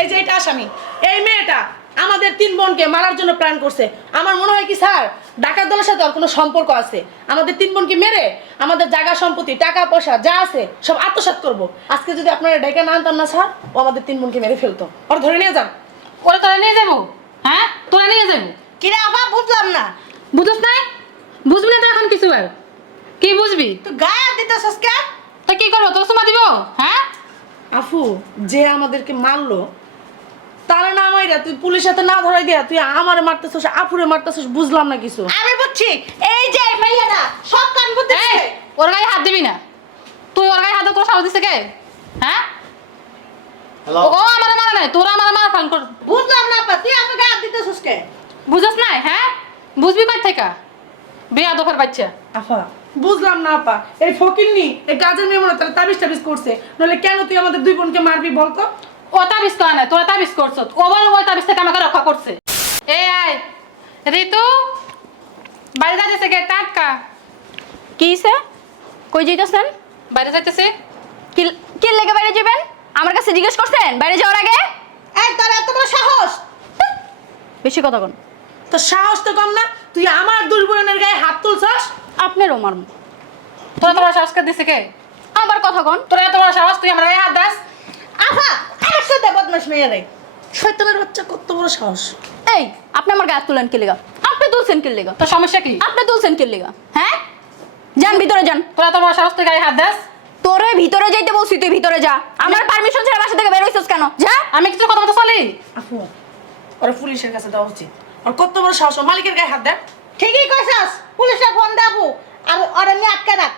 এই যে এটা আসামি, এই মেয়েটা আমাদের তিন বোনকে মারার জন্য প্ল্যান করছে। আমার মনে হয় কি স্যার, ডাকাত দলের সাথে ওর কোনো সম্পর্ক আছে। আমাদের তিন বোনকে মেরে আমাদের জায়গা সম্পত্তি টাকা পয়সা যা আছে সব আত্মসাৎ করব। আজকে যদি আপনারা ডেকে না আনতাম না স্যার, ও আমাদের তিন বোনকে মেরে ফেলতো। ওরা ধরে নিয়ে যান। ওরা তোরা নিয়ে যাবো? হ্যাঁ, তোরা নিয়ে যাবো? কিরে আপা, বুঝলাম না। বুঝছ নাই? বুঝবি না তো এখন কিছু আর? কি বুঝবি? তুই গায়ে দিতেছস কেন? তা কি করবো, তোর সুমা দিব? হ্যাঁ, আফু, যে আমাদেরকে মারলো তারা না মাইরা তুই পুলিশের হাতে না ধরাই দিয়া তুই আমারে মারতেছস, আফুরে মারতেছস, বুঝলাম না কিছু। আমি বুঝছি, এই যে মাইয়াটা সব কান বুঝতেছে। এই, ওর গায়ে হাত দিবি না। তুই ওর গায়ে হাত দিয়ে তোর সাহস দিছে কে? হ্যাঁ, হ্যালো, ও আমার মারা নাই, তোরা আমার মারা ফান কর। বুঝলাম না আপা, তুই আমাকে গায়ে দিতেছস কে? বুঝছ নাই? হ্যাঁ, বুঝবি কই থেকে? বিয়া দফার বাচ্চা। আফা, বুঝলাম না আপা, এই ফকিন্নি এই কাজের মেয়ে মনে তারা তাবিজ টাবিজ করছে, নইলে কেন তুই আমাদের দুই বোনকে মারবি বলতো? ও তাবিজ করে না, তোরা তাবিজ করছ। ও বলে ওই তাবিজ থেকে আমাকে রক্ষা করছে। এই আয় ঋতু, বাইরে যাইতেছে কে? টাটকা কি হইছে? কই যাইতেছেন? বাইরে যাইতেছে। কি কি লেগে বাইরে যাবেন? আমার কাছে জিজ্ঞেস করছেন বাইরে যাওয়ার আগে? এই তোর এত বড় সাহস! বেশি কথা কোন। তো সাহস তো কম না, তুই আমার দুই বোনের গায়ে হাত তুলছস। আপনারও মারমু। তোরা তোমার সাহস কে দিছে কে? আবার কথা কোন। তোরা এত বড় সাহস, তুই আমার গায়ে হাত দাস? আপা, আমার সাথে বদমাশ মেয়ে রে। শয়তানের বাচ্চা, কত বড় সাহস! এই, আপনি আমার গায়ে হাত তুলেন কি লেগা? আপনি তুলছেন কি লেগা? তোর সমস্যা কি? আপনি তুলছেন কি লেগা? হ্যাঁ, যান ভিতরে যান। তোরা এত বড় সাহস, তুই গায়ে হাত দাস? তোরে ভিতরে যাইতে বলছি, তুই ভিতরে যা। আমার পারমিশন ছাড়া বাসা থেকে বের হইছস কেন? যা। আমি কিছু কথা বলতে চলি? আফু, ওরা পুলিশের কাছে দেওয়া উচিত। আর কত বড় সাহস, ও মালিকের গায়ে হাত দেয়। ঠিকই কইছস, পুলিশে ফোন দেবো আর ওরে নিয়ে আটকে রাখ।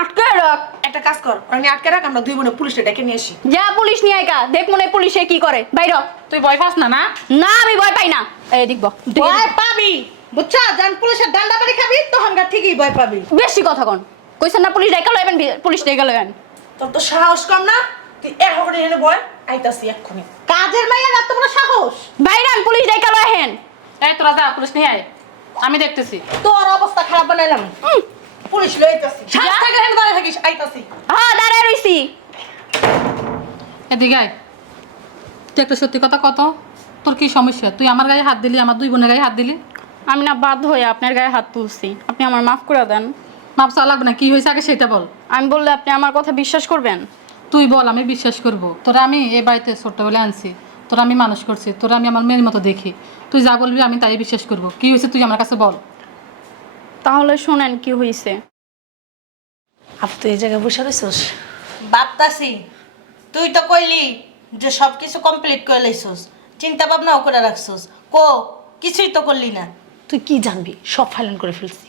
আটকে রাখ। একটা কাজ কর, ওরা নিয়ে আটকে রাখ, আমরা দুই বোনে পুলিশে ডেকে নিয়ে আসি। যা, পুলিশ নিয়ে আইকা দেখ মনে হয় পুলিশে কি করে। বাইর হ। তুই ভয় পাস না? না, না, আমি ভয় পাই না। এই দেখব। ভয় পাবি, বুঝছা? জান পুলিশের ডান্ডা বাড়ি খাবি তখন ঠিকই ভয় পাবি। বেশি কথা কোন। কইছেন না পুলিশ ডাইকা লইবেন, পুলিশ ডাইকা লইবেন। তোর তো সাহস কম না, তুই এখন এনে বয়, আইতাছি এক্ষুনি। কাজের মেয়ের এত বড় সাহস! বাইরান, পুলিশ ডাইকা লইহেন। এই তোরা যা, পুলিশ নিয়ে আয়, আমি দেখতেছি। তোর অবস্থা খারাপ বানাইলাম। পুলিশ লইতাছি। সাহস থাকে এখানে দাঁড়িয়ে থাকিস, আইতাছি। হ্যাঁ, দাঁড়ায় রইছি। এদিকে আয়। তুই একটা সত্যি কথা কত, তোর কি সমস্যা? তুই আমার গায়ে হাত দিলি, আমার দুই বোনের গায়ে হাত দিলি। আমি না বাধ্য হয়ে আপনার গায়ে হাত তুলছি, আপনি আমার মাফ করে দেন। মাপ চাওয়া লাগবে না, কি হয়েছে আগে সেটা বল। আমি বললে আপনি আমার কথা বিশ্বাস করবেন? তুই বল, আমি বিশ্বাস করব। তোরা আমি এই বাড়িতে ছোট্টবেলায় আনছি, তোরা আমি মানুষ করছি, তোরা আমি আমার মেয়ের মতো দেখি। তুই যা বলবি আমি তাই বিশ্বাস করব। কি হয়েছে তুই আমার কাছে বল। তাহলে শোনেন কি হয়েছে। আপ তুই এই জায়গায় বসে রইছস? ভাবতাছি, তুই তো কইলি যে সবকিছু কমপ্লিট করে লইছস, চিন্তা ভাবনাও করে রাখছস। কিছুই তো করলি না। তুই কি জানবি, সব ফাইনাল করে ফেলছি।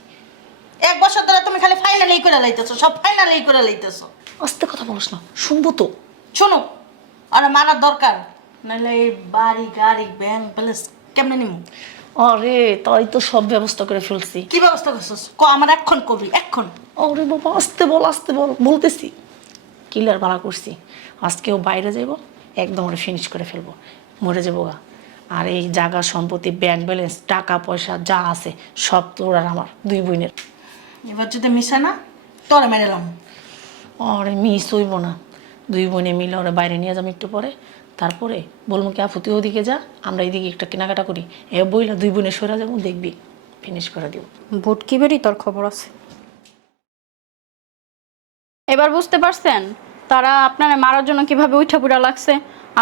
1 বছর ধরে তুমি খালি ফাইনালেই করে লইতেছো, সব ফাইনালেই করে লইতেছো। আস্তে কথা বলিস না, শুনবো তো। শোনো, আরে মানার দরকার, নাহলে এই বাড়ি গাড়ি ব্যাংক ব্যালেন্স কেমনে নিমু? আরে তাই তো সব ব্যবস্থা করে ফেলছি। কি ব্যবস্থা করছস? আমার এক্ষণ করবি, এক্ষণ। আরে বাবা, আস্তে বল, আস্তে বল, বলতেছি। কিলার ভাড়া করছি, আজকেও বাইরে যাইব, একদম ওরা ফিনিশ করে ফেলবো, মরে যাবো গা। আর এই জায়গা সম্পত্তি ব্যাংক ব্যালেন্স টাকা পয়সা যা আছে সব তোর আর আমার দুই বোনের। এবার যদি মিশে না, তোরে মেরেলাম। আরে মিস হইব না, দুই বোনে মিলে ওরা বাইরে নিয়ে যাবো একটু পরে। তারপরে বলবো কি আপু তুই ওদিকে যা, আমরা এইদিকে একটা কেনাকাটা করি। এ বইলা দুই বোনে সরে যাবো, দেখবি ফিনিশ করে দিব। ভোটকি বেরি তোর খবর আছে। এবার বুঝতে পারছেন তারা আপনার মারার জন্য কিভাবে উঠা পুরা লাগছে?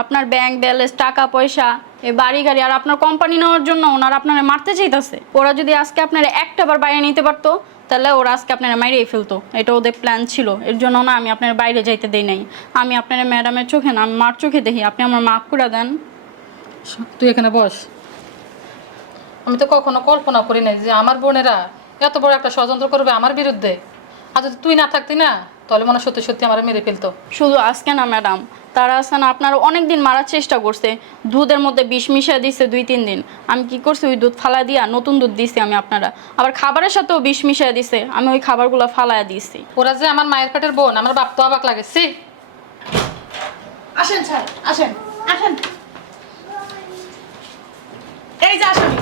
আপনার ব্যাংক ব্যালেন্স টাকা পয়সা এই বাড়ি গাড়ি আর আপনার কোম্পানি নেওয়ার জন্য ওনারা আপনারা মারতে চাইতেছে। ওরা যদি আজকে আপনারা একটাবার বাইরে নিতে পারতো তাহলে ওরা আজকে আপনারা মাইরেই ফেলতো। এটা ওদের প্ল্যান ছিল, এর জন্য না আমি আপনার বাইরে যাইতে দেই নাই। আমি আপনারা ম্যাডামের চোখে না, আমি মার চোখে দেখি। আপনি আমার মাফ করে দেন। তুই এখানে বস। আমি তো কখনো কল্পনা করি নাই যে আমার বোনেরা এত বড় একটা ষড়যন্ত্র করবে আমার বিরুদ্ধে। আর যদি তুই না থাকতি না, তাহলে মনে সত্যি সত্যি আমার মেরে ফেলতো। শুধু আজকে না ম্যাডাম, তারা আছে না আপনারা অনেক দিন মারার চেষ্টা করছে। দুধের মধ্যে বিষ মিশিয়ে দিচ্ছে 2-3 দিন। আমি কি করছি, ওই দুধ ফালা দিয়া নতুন দুধ দিছি আমি আপনারা। আবার খাবারের সাথেও বিষ মিশিয়ে দিছে, আমি ওই খাবারগুলো ফালাইয়া দিছি। ওরা যে আমার মায়ের পেটের বোন, আমার বাপ তো অবাক লাগে। সি আসেন স্যার, আসেন। আসেন। এই যে আসামি,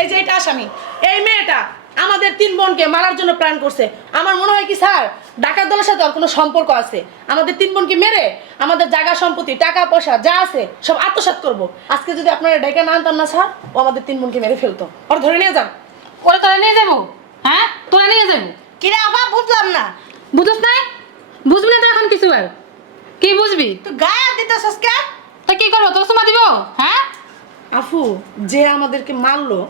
এই যে এটা আসামি, এই মেয়েটা আমাদের তিন বোনকে মারার জন্য প্ল্যান করছে। আমার মনে হয় কি স্যার, ডাকাত দলের সাথে ওর কোনো সম্পর্ক আছে। আমাদের তিন বোনকে মেরে আমাদের জায়গা সম্পত্তি টাকা পয়সা যা আছে সব আত্মসাৎ করব। আজকে যদি আপনারা ডেকে না আনতাম না স্যার, ও আমাদের তিন বোনকে মেরে ফেলতো। ওর ধরে নিয়ে যান। ওরে তোরা নিয়ে যাবো, হ্যাঁ তোরা নিয়ে যাবো। কিরে আপা বুঝলাম না, বুঝছ নাই? বুঝবি না তো এখন কিছু আর কি বুঝবি? তুই গায়ে হাত দিতেছস কে? তো কি করবো, তোর সুমা দিব? হ্যাঁ আফু, যে আমাদেরকে মারলো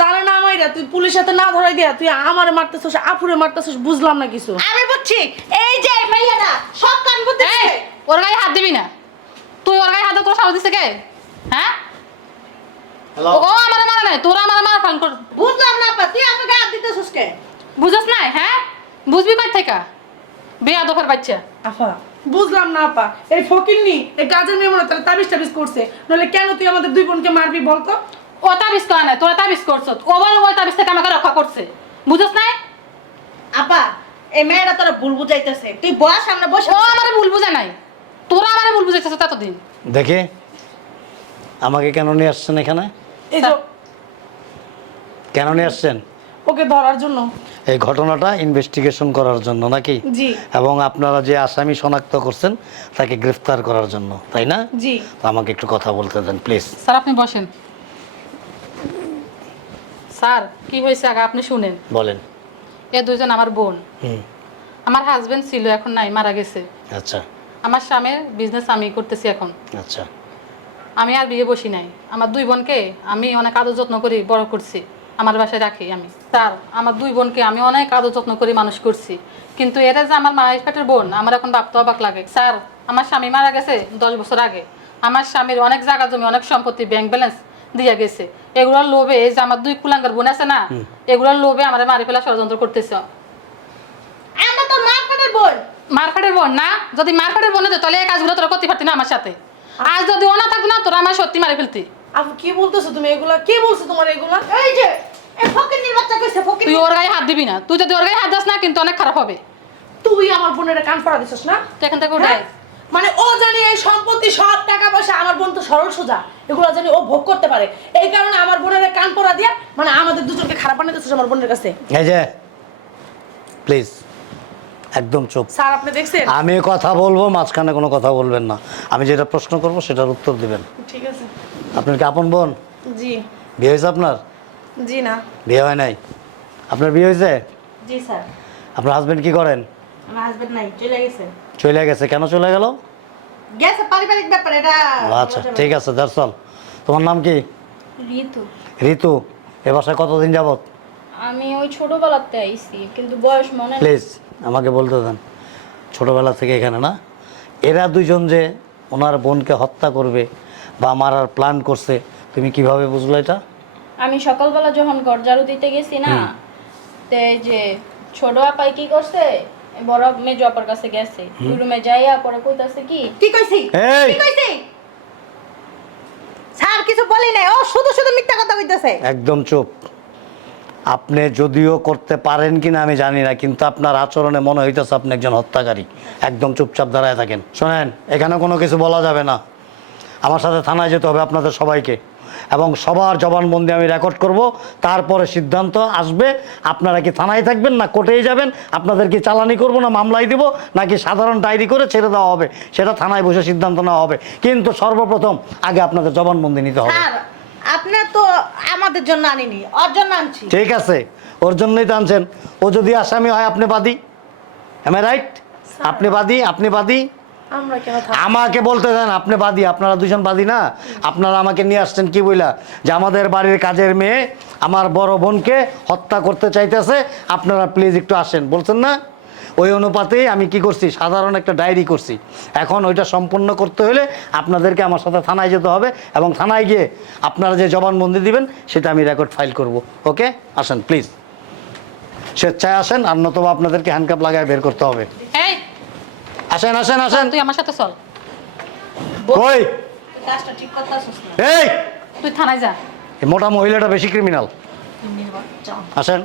তারা না মাইরা তুই পুলিশের হাতে না ধরাই দিয়া তুই আমারে মারতেছস, আফুরে মারতেছস, বুঝলাম না কিছু। আমি বুঝছি, এই যে মাইয়াটা সব কান বুঝতেছে। এই, ওর গায়ে হাত দিবি না। তুই ওর গায়ে হাত দিয়ে তোর সাহস দিছে কে? হ্যাঁ হ্যালো ও আমার মারা নাই, তোরা আমার মারা ফান কর। বুঝলাম না আপা, তুই আমাকে গায়ে হাত দিতেছস কে? বুঝছ নাই? হ্যাঁ বুঝবি কই থেকে? বিয়া দফার বাচ্চা। আফা বুঝলাম না আপা, এই ফকিন্নি এই কাজের মেয়ে মনে তারা তাবিজ টাবিজ করছে, নইলে কেন তুই আমাদের দুই বোনকে মারবি বলতো? ও তাবিজ করে নাই, তোরা তাবিজ করছ। ও বল ওই তাবিজ থেকে আমাকে রক্ষা করছে, বুঝছ নাই? আপা এই মেয়েটা তোরা ভুল বুঝাইতেছে, তুই বস আমরা বসে। ও আমারে ভুল বুঝে নাই, তোরা আমারে ভুল বুঝাইছিস ততদিন। দেখে আমাকে কেন নিয়ে আসছেন এখানে? এই যে কেন নিয়ে আসছেন? ওকে ধরার জন্য। এই ঘটনাটা ইনভেস্টিগেশন করার জন্য নাকি? জি এবং আপনারা যে আসামি শনাক্ত করছেন তাকে গ্রেফতার করার জন্য, তাই না? জি। তো আমাকে একটু কথা বলতে দেন প্লিজ। স্যার আপনি বসেন। স্যার কি হয়েছে আগে আপনি শুনেন। বলেন। এ দুইজন আমার বোন। হুম, আমার হাজবেন্ড ছিল, এখন নাই, মারা গেছে। আচ্ছা আমার স্বামীর বিজনেস আমি করতেছি এখন। আচ্ছা। আমি আর বিয়ে বসি নাই। আমার দুই বোনকে আমি অনেক আদর যত্ন করি বড় করছি, আমার বাসায় রাখি আমি। স্যার আমার দুই বোনকে আমি অনেক আদর যত্ন করে মানুষ করছি, কিন্তু এরা যে আমার মায়ের পেটের বোন আমার এখন ভাবতে অবাক লাগে। স্যার আমার স্বামী মারা গেছে 10 বছর আগে। আমার স্বামীর অনেক জায়গা জমি, অনেক সম্পত্তি, ব্যাংক ব্যালেন্স দিয়ে গেছে। এগুলোর লোভে এই যে আমার দুই কুলাঙ্গার বোন আছে না, এগুলোর লোভে আমার মারি ফেলা ষড়যন্ত্র করতেছে। আমরা তো মারফাটের বোন। মারফাটের বোন না? যদি মারফাটের বোন হতো তাহলে এই কাজগুলো তোরা করতে পারতি না আমার সাথে। আজ যদি ও না থাকতো না তোরা আমার সত্যি মারি ফেলতি। আপু কি বলতেছো তুমি এগুলা? কে বলছো তোমার এগুলা? এই যে এই ফকিন্নির বাচ্চা কইছে ফকির। তুই ওর গায়ে হাত দিবি না। তুই যদি ওর গায়ে হাত দাস না কিন্তু অনেক খারাপ হবে। তুই আমার বোনের কান পড়া দিছস না? তুই এখান থেকে উঠে হ্যাঁ? মানে ও জানি এই সম্পত্তি সব টাকা পয়সা, আমার বোন তো সরল সোজা, এগুলো জানি ও ভোগ করতে পারে। এই কারণে আমার বোনের কান পড়া দিয়া মানে আমাদের দুজনকে খারাপ বানাইতেছিস আমার বোনের কাছে। এই যে প্লিজ একদম চুপ। স্যার আপনি দেখছেন? আমি কথা বলবো, মাঝখানে কোনো কথা বলবেন না। আমি যেটা প্রশ্ন করব সেটার উত্তর দিবেন। ঠিক আছে। আপনার কি আপন বোন? জি। বিয়ে হয়েছে আপনার? জি না। বিয়ে হয় নাই? আপনার বিয়ে হয়েছে? জি স্যার। আপনার হাজবেন্ড কি করেন? আমার হাজবেন্ড নাই, চলে গেছে। চলে গেছে? কেন চলে গেল? গেছে পারিবারিক ব্যাপার এটা। আচ্ছা ঠিক আছে, দ্যাটস অল। তোমার নাম কি? ঋতু। ঋতু। এ বাসায় কতদিন যাবত? আমি ওই ছোটবেলাতে আইছি, কিন্তু বয়স মনে নেই। প্লিজ আমাকে বলতে দেন। ছোটবেলা থেকে এখানে না? এরা দুইজন যে ওনার বোনকে হত্যা করবে বা মারার প্ল্যান করছে, তুমি কিভাবে বুঝলো এটা? আমি সকালবেলা যখন ঘর ঝাড়ু দিতে গেছি না, তো এই যে ছোট আপাই কি করছে, বড় মেজো আপার কাছে গেছে, রুমে যাইয়া পরে কইতাছে কি কি কইছি? এই! কি কইছি? স্যার কিছু বলি নাই, ও শুধু শুধু মিথ্যা কথা কইতাছে। একদম চুপ। আপনি যদিও করতে পারেন কিনা আমি জানি না, কিন্তু আপনার আচরণে মনে হইতেছে আপনি একজন হত্যাকারী। একদম চুপচাপ দাঁড়ায় থাকেন। শোনেন, এখানে কোনো কিছু বলা যাবে না। আমার সাথে থানায় যেতে হবে আপনাদের সবাইকে, এবং সবার জবানবন্দি আমি রেকর্ড করব। তারপরে সিদ্ধান্ত আসবে আপনারা কি থানায় থাকবেন না কোর্টেই যাবেন, আপনাদের কি চালানি করব না মামলাই দিব, নাকি সাধারণ ডায়েরি করে ছেড়ে দেওয়া হবে, সেটা থানায় বসে সিদ্ধান্ত নেওয়া হবে। কিন্তু সর্বপ্রথম আগে আপনাদের জবানবন্দি নিতে হবে। স্যার আপনি তো আমাদের জন্য আনিনি, ওর জন্য আনছি। ঠিক আছে, ওর জন্যই তো আনছেন। ও যদি আসামি হয় আপনি বাদী, এম আই রাইট? আপনি বাদী, আপনি বাদী। আমরা কেন থাকবো? আমাকে বলতে দেন, আপনি বাদী। আপনারা দুজন বাদী না? আপনারা আমাকে নিয়ে আসছেন কি বইলা, যে আমাদের বাড়ির কাজের মেয়ে আমার বড় বোনকে হত্যা করতে চাইতেছে, আপনারা প্লিজ একটু আসেন বলছেন না? ওই অনুপাতেই আমি কি করছি, সাধারণ একটা ডায়েরি করছি। এখন ওইটা সম্পূর্ণ করতে হলে আপনাদেরকে আমার সাথে থানায় যেতে হবে, এবং থানায় গিয়ে আপনারা যে জবানবন্দি দিবেন সেটা আমি রেকর্ড ফাইল করব। ওকে, আসেন প্লিজ, স্বেচ্ছায় আসেন, আর নতুবা আপনাদেরকে হ্যান্ডকাপ লাগায় বের করতে হবে। এই আসেন আসেন আসেন। তুই আমার সাথে চল। কই? কাজটা ঠিক করতেছিস না। এই তুই থানায় যা। এই মোটা মহিলাটা বেশি ক্রিমিনাল। নির্বাচন। আসেন।